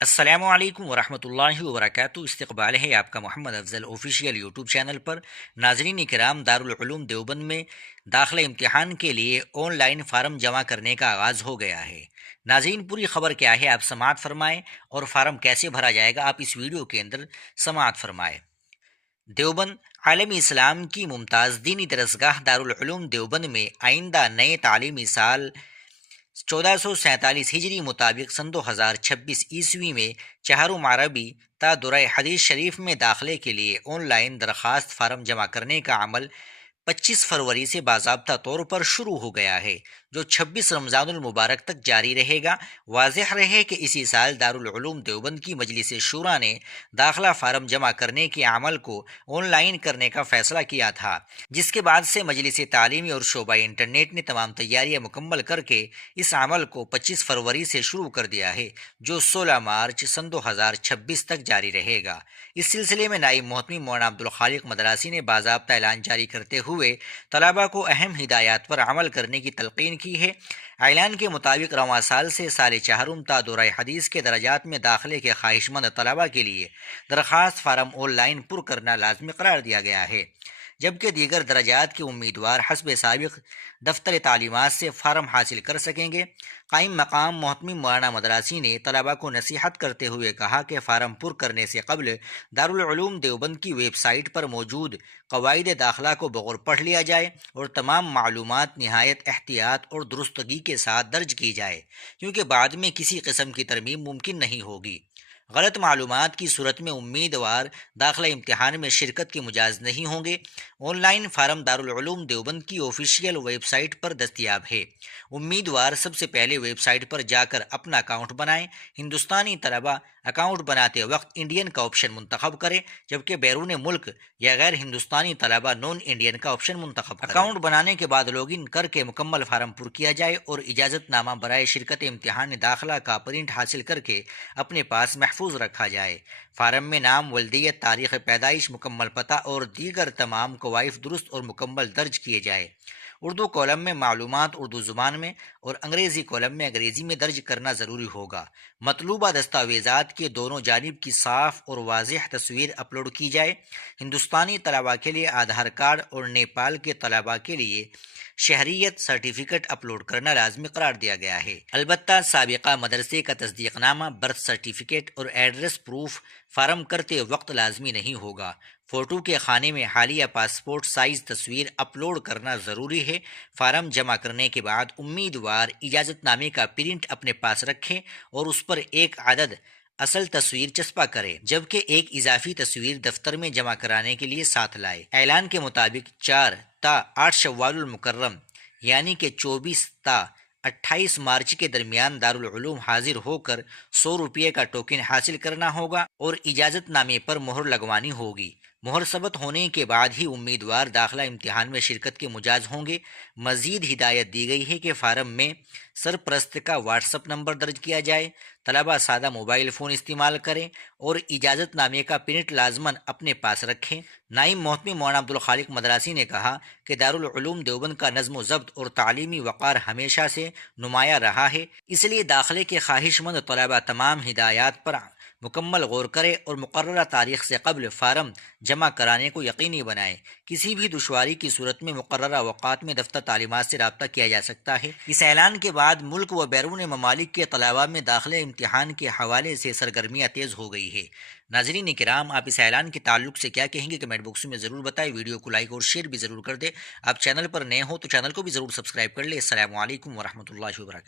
السلام علیکم ورحمۃ اللہ وبرکاتہ۔ استقبال ہے آپ کا محمد افضل آفیشیل یوٹیوب چینل پر۔ ناظرین کرام، دارالعلوم دیوبند میں داخلہ امتحان کے لیے آن لائن فارم جمع کرنے کا آغاز ہو گیا ہے۔ ناظرین، پوری خبر کیا ہے آپ سماعت فرمائیں، اور فارم کیسے بھرا جائے گا آپ اس ویڈیو کے اندر سماعت فرمائیں۔ دیوبند عالم اسلام کی ممتاز دینی درسگاہ دارالعلوم دیوبند میں آئندہ نئے تعلیمی سال 1447 ہجری مطابق سن 2026 عیسوی میں چہارم عربی تا دورہ حدیث شریف میں داخلے کے لیے آن لائن درخواست فارم جمع کرنے کا عمل 25 فروری سے باضابطہ طور پر شروع ہو گیا ہے، جو 26 رمضان المبارک تک جاری رہے گا۔ واضح رہے کہ اسی سال دارالعلوم دیوبند کی مجلس شورا نے داخلہ فارم جمع کرنے کے عمل کو آن لائن کرنے کا فیصلہ کیا تھا، جس کے بعد سے مجلس تعلیمی اور شعبہ انٹرنیٹ نے تمام تیاریاں مکمل کر کے اس عمل کو 25 فروری سے شروع کر دیا ہے، جو 16 مارچ سن 2026 تک جاری رہے گا۔ اس سلسلے میں نائب محتمی مولانا عبدالخالق مدراسی نے باضابطہ اعلان جاری کرتے ہوئے طلباء کو اہم ہدایات پر عمل کرنے کی تلقین کی ہے۔ اعلان کے مطابق رواں سال سے سال چہارم تا دورہ حدیث کے درجات میں داخلے کے خواہش مند طلباء کے لیے درخواست فارم آن لائن پر کرنا لازمی قرار دیا گیا ہے، جبکہ دیگر درجات کے امیدوار حسب سابق دفتر تعلیمات سے فارم حاصل کر سکیں گے۔ قائم مقام محتمی مولانا مدراسی نے طلباء کو نصیحت کرتے ہوئے کہا کہ فارم پر کرنے سے قبل دارالعلوم دیوبند کی ویب سائٹ پر موجود قواعد داخلہ کو بغور پڑھ لیا جائے اور تمام معلومات نہایت احتیاط اور درستگی کے ساتھ درج کی جائے، کیونکہ بعد میں کسی قسم کی ترمیم ممکن نہیں ہوگی۔ غلط معلومات کی صورت میں امیدوار داخلہ امتحان میں شرکت کے مجاز نہیں ہوں گے۔ On line form Darul Uloom Deoband کی آفیشیل ویب سائٹ پر دستیاب ہے۔ امیدوار سب سے پہلے ویب سائٹ پر جا کر اپنا اکاؤنٹ بنائیں۔ ہندوستانی طلبہ اکاؤنٹ بناتے وقت انڈین کا آپشن منتخب کریں، جبکہ بیرون ملک یا غیر ہندوستانی طلبہ نون انڈین کا آپشن منتخب کریں۔ اکاؤنٹ بنانے کے بعد لاگ ان کر کے مکمل فارم پر کیا جائے اور اجازت نامہ برائے شرکت امتحان داخلہ کا پرنٹ حاصل کر کے اپنے پاس محفوظ رکھا جائے۔ فارم میں نام، ولدیت، تاریخ پیدائش، مکمل پتہ اور دیگر تمام کوائف درست اور مکمل درج کیے جائے۔ اردو کالم میں معلومات اردو زبان میں اور انگریزی کالم میں انگریزی میں درج کرنا ضروری ہوگا۔ مطلوبہ دستاویزات کے دونوں جانب کی صاف اور واضح تصویر اپلوڈ کی جائے۔ ہندوستانی طلباء کے لیے آدھار کارڈ اور نیپال کے طلباء کے لیے شہریت سرٹیفکیٹ اپلوڈ کرنا لازمی قرار دیا گیا ہے۔ البتہ سابقہ مدرسے کا تصدیق نامہ، برتھ سرٹیفکیٹ اور ایڈریس پروف فارم کرتے وقت لازمی نہیں ہوگا۔ فوٹو کے خانے میں حالیہ پاسپورٹ سائز تصویر اپلوڈ کرنا ضروری ہے۔ فارم جمع کرنے کے بعد امیدوار اجازت نامے کا پرنٹ اپنے پاس رکھیں اور اس پر ایک عدد اصل تصویر چسپاں کرے، جبکہ ایک اضافی تصویر دفتر میں جمع کرانے کے لیے ساتھ لائے۔ اعلان کے مطابق 4 تا 8 شوال المکرم یعنی کہ 24 تا 28 مارچ کے درمیان دارالعلوم حاضر ہو کر 100 روپے کا ٹوکن حاصل کرنا ہوگا اور اجازت نامے پر مہر لگوانی ہوگی۔ مہر ثبت ہونے کے بعد ہی امیدوار داخلہ امتحان میں شرکت کے مجاز ہوں گے۔ مزید ہدایت دی گئی ہے کہ فارم میں سرپرست کا واٹس ایپ نمبر درج کیا جائے، طلبہ سادہ موبائل فون استعمال کریں اور اجازت نامے کا پرنٹ لازماً اپنے پاس رکھیں۔ نائب محتمی مولانا عبدالخالق مدراسی نے کہا کہ دارالعلوم دیوبند کا نظم و ضبط اور تعلیمی وقار ہمیشہ سے نمایاں رہا ہے، اس لیے داخلے کے خواہش مند طلبہ تمام ہدایات پر مکمل غور کرے اور مقررہ تاریخ سے قبل فارم جمع کرانے کو یقینی بنائیں۔ کسی بھی دشواری کی صورت میں مقررہ اوقات میں دفتر تعلیمات سے رابطہ کیا جا سکتا ہے۔ اس اعلان کے بعد ملک و بیرون ممالک کے طلباء میں داخلے امتحان کے حوالے سے سرگرمیاں تیز ہو گئی ہے۔ ناظرین کرام، آپ اس اعلان کے تعلق سے کیا کہیں گے کمنٹ باکس میں ضرور بتائیں۔ ویڈیو کو لائک اور شیئر بھی ضرور کر دیں۔ آپ چینل پر نئے ہو تو چینل کو بھی ضرور سبسکرائب کر لیں۔ السلام علیکم ورحمۃ اللہ وبرکاتہ۔